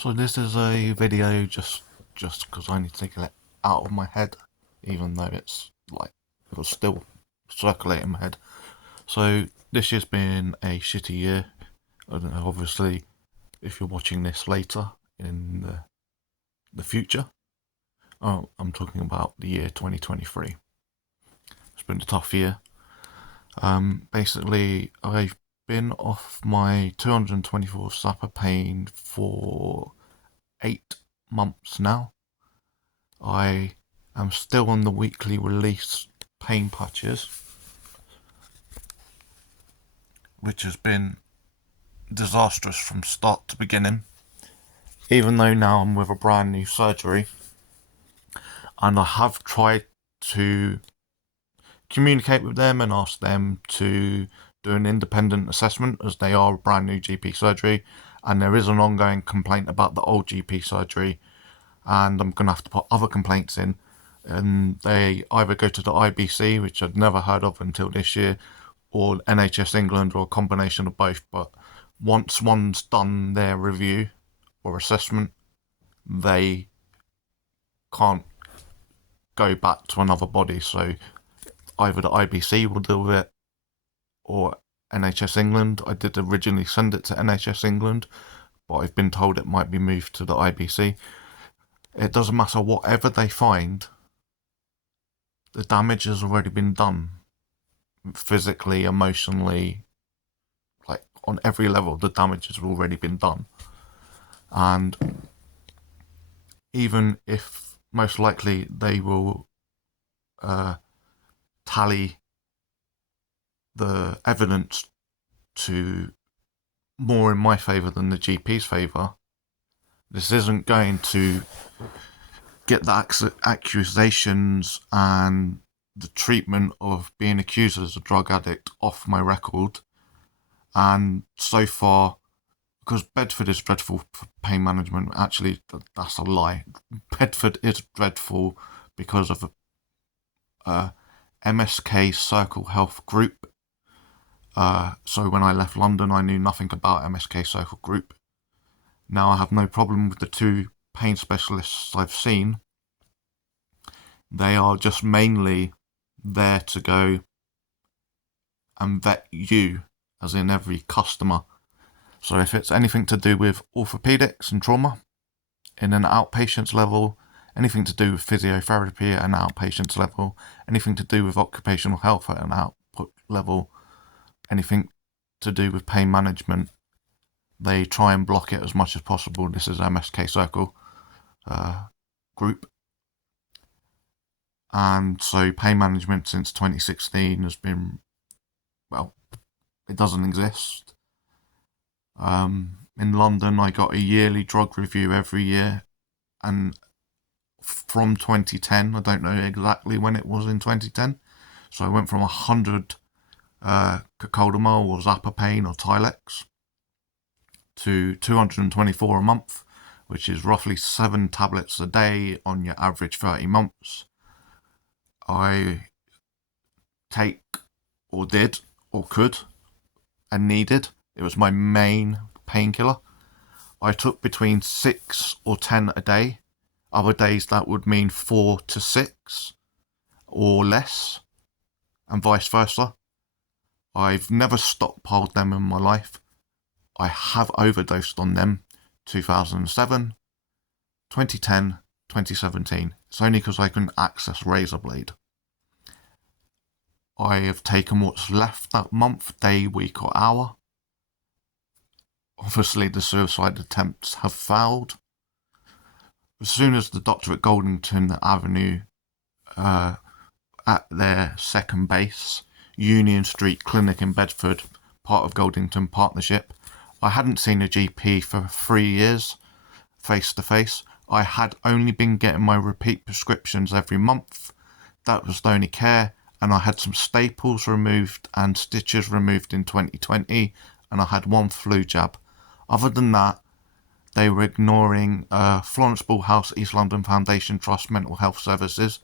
So this is a video just because I need to get it out of my head, even though it was still circulating in my head. So this year's been a shitty year. I don't know, obviously, if you're watching this later in the future. Oh, I'm talking about the year 2023. It's been a tough year. Basically, I've been off my 224 SAPA pain for 8 months now. I am still on the weekly release pain patches, which has been disastrous from start to beginning. Even though now I'm with a brand new surgery, and I have tried to communicate with them and ask them to do an independent assessment, as they are a brand new GP surgery, and there is an ongoing complaint about the old GP surgery, and I'm going to have to put other complaints in, and they either go to the IBC, which I'd never heard of until this year, or NHS England, or a combination of both. But once one's done their review or assessment, they can't go back to another body. So either the IBC will deal with it or NHS England. I did originally send it to NHS England, but I've been told it might be moved to the IBC. It doesn't matter, whatever they find, the damage has already been done. Physically, emotionally, like on every level, the damage has already been done. And even if most likely they will tally the evidence to more in my favour than the GP's favour, this isn't going to get the accusations and the treatment of being accused as a drug addict off my record. And so far, because Bedford is dreadful for pain management, actually that's a lie. Bedford is dreadful because of a MSK Circle Health Group. So when I left London, I knew nothing about MSK Circle Group. Now I have no problem with the two pain specialists I've seen. They are just mainly there to go and vet you, as in every customer. So if it's anything to do with orthopedics and trauma in an outpatient's level, anything to do with physiotherapy at an outpatient's level, anything to do with occupational health at an output level, anything to do with pain management, they try and block it as much as possible. This is MSK Circle Group. And so pain management since 2016 has been, well, it doesn't exist. In London, I got a yearly drug review every year, and from 2010, I don't know exactly when it was in 2010, so I went from 100 Cocodamol or Zapapain or Tylex to 224 a month, which is roughly 7 tablets a day on your average 30 months. I take, or did, or could, and needed. It was my main painkiller. I took between 6 or 10 a day. Other days that would mean 4 to 6 or less, and vice versa. I've never stockpiled them in my life. I have overdosed on them 2007, 2010, 2017. It's only because I couldn't access razor blade. I have taken what's left that month, day, week or hour. Obviously the suicide attempts have failed. As soon as the doctor at Goldington Avenue, at their second base, Union Street Clinic in Bedford, part of Goldington Partnership, I hadn't seen a GP for 3 years, face to face. I had only been getting my repeat prescriptions every month. That was the only care, and I had some staples removed and stitches removed in 2020, and I had one flu jab. Other than that, they were ignoring Florence Ball House East London Foundation Trust Mental Health Services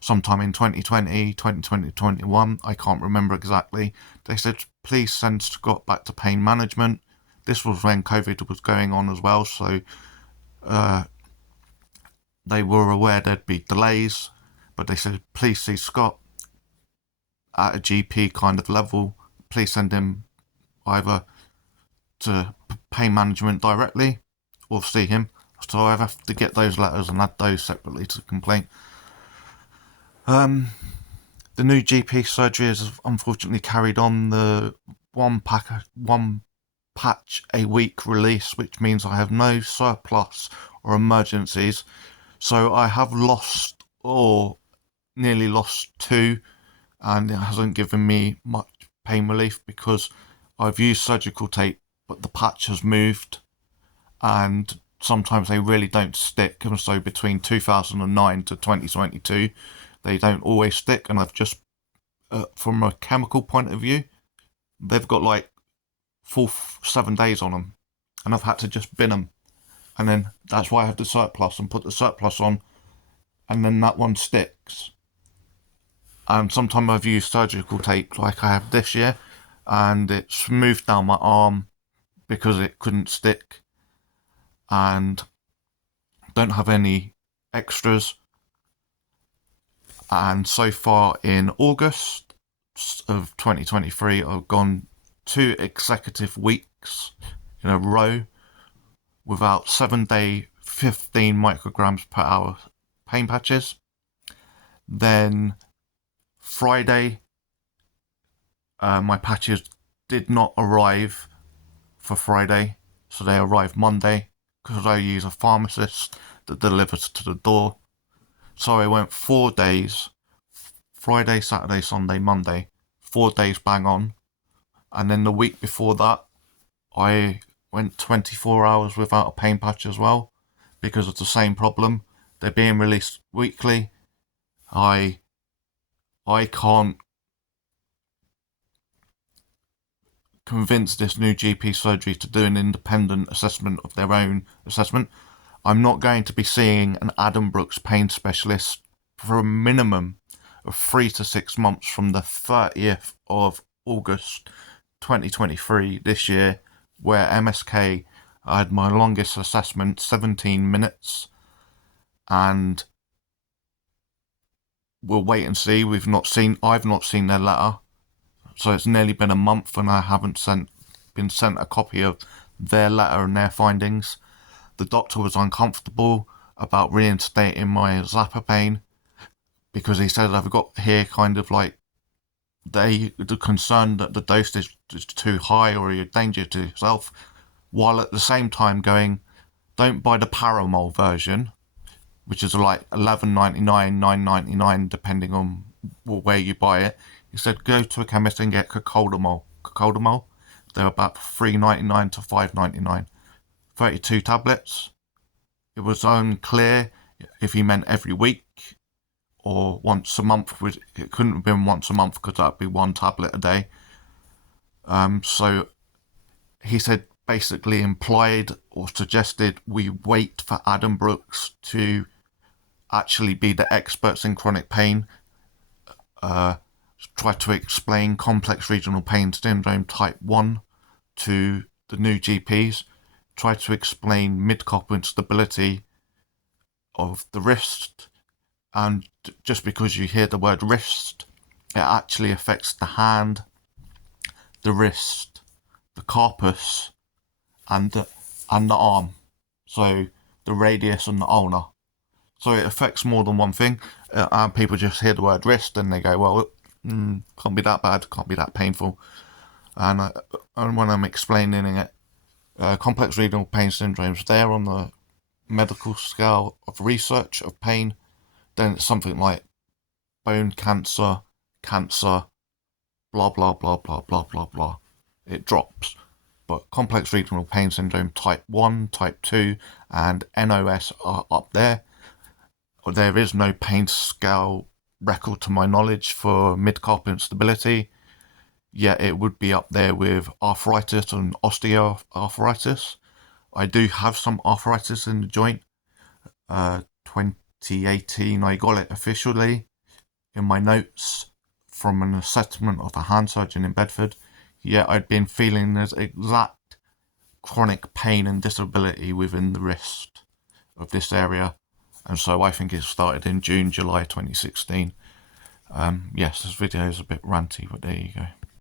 sometime in 2020, 2021, I can't remember exactly. They said, please send Scott back to pain management. This was when COVID was going on as well, so They were aware there'd be delays, but they said, please see Scott at a GP kind of level. Please send him either to pain management directly or see him. So I have to get those letters and add those separately to the complaint. The new GP surgery has unfortunately carried on the one patch a week release, which means I have no surplus or emergencies. So I have lost, or nearly lost, 2, and it hasn't given me much pain relief because I've used surgical tape, but the patch has moved, and sometimes they really don't stick. And so between 2009 to 2022, they don't always stick. And I've just, from a chemical point of view, they've got like full 7 days on them, and I've had to just bin them. And then that's why I have the surplus and put the surplus on, and then that one sticks. And sometimes I've used surgical tape like I have this year, and it's moved down my arm because it couldn't stick, and don't have any extras. And so far in August of 2023, I've gone 2 consecutive weeks in a row without 7-day 15 micrograms per hour pain patches. Then Friday, my patches did not arrive for Friday, so they arrived Monday because I use a pharmacist that delivers to the door. So I went 4 days, Friday, Saturday, Sunday, Monday, 4 days bang on. And then the week before that, I went 24 hours without a pain patch as well because of the same problem. They're being released weekly. I can't convince this new GP surgery to do an independent assessment of their own assessment. I'm not going to be seeing an Adden-Brookes pain specialist for a minimum of 3 to 6 months from the 30th of August 2023 this year, where MSK, I had my longest assessment, 17 minutes, and we'll wait and see. I've not seen their letter, so it's nearly been a month and I haven't been sent a copy of their letter and their findings. The doctor was uncomfortable about reinstating my Zappa pain because he said I've got here kind of like the concern that the dose is too high or you're a danger to yourself, while at the same time going, don't buy the Paramol version, which is like $11.99, $9.99 depending on where you buy it. He said go to a chemist and get Cocodamol. They're about $3.99 to $5.99. 32 tablets. It was unclear if he meant every week or once a month. It couldn't have been once a month because that'd be 1 tablet a day. So he said, basically implied or suggested we wait for Adden-Brookes to actually be the experts in chronic pain, try to explain complex regional pain syndrome type 1 to the new GPs, try to explain mid-carpal instability of the wrist, and just because you hear the word wrist, it actually affects the hand, the wrist, the carpus, and the arm, so the radius and the ulna. So it affects more than one thing. And people just hear the word wrist and they go, well, can't be that bad, can't be that painful. And when I'm explaining it, complex renal pain syndromes, they're on the medical scale of research of pain. Then it's something like bone cancer, blah, blah, blah, blah, blah, blah, blah. It drops. But complex regional pain syndrome type 1, type 2, and NOS are up there. There is no pain scale record to my knowledge for mid-carpal instability, yet it would be up there with arthritis and osteoarthritis. I do have some arthritis in the joint. 2018 I got it officially in my notes from an assessment of a hand surgeon in Bedford. Yet I'd been feeling this exact chronic pain and disability within the wrist. of this area, and so I think it started in June, July 2016. Yes, this video is a bit ranty, but there you go.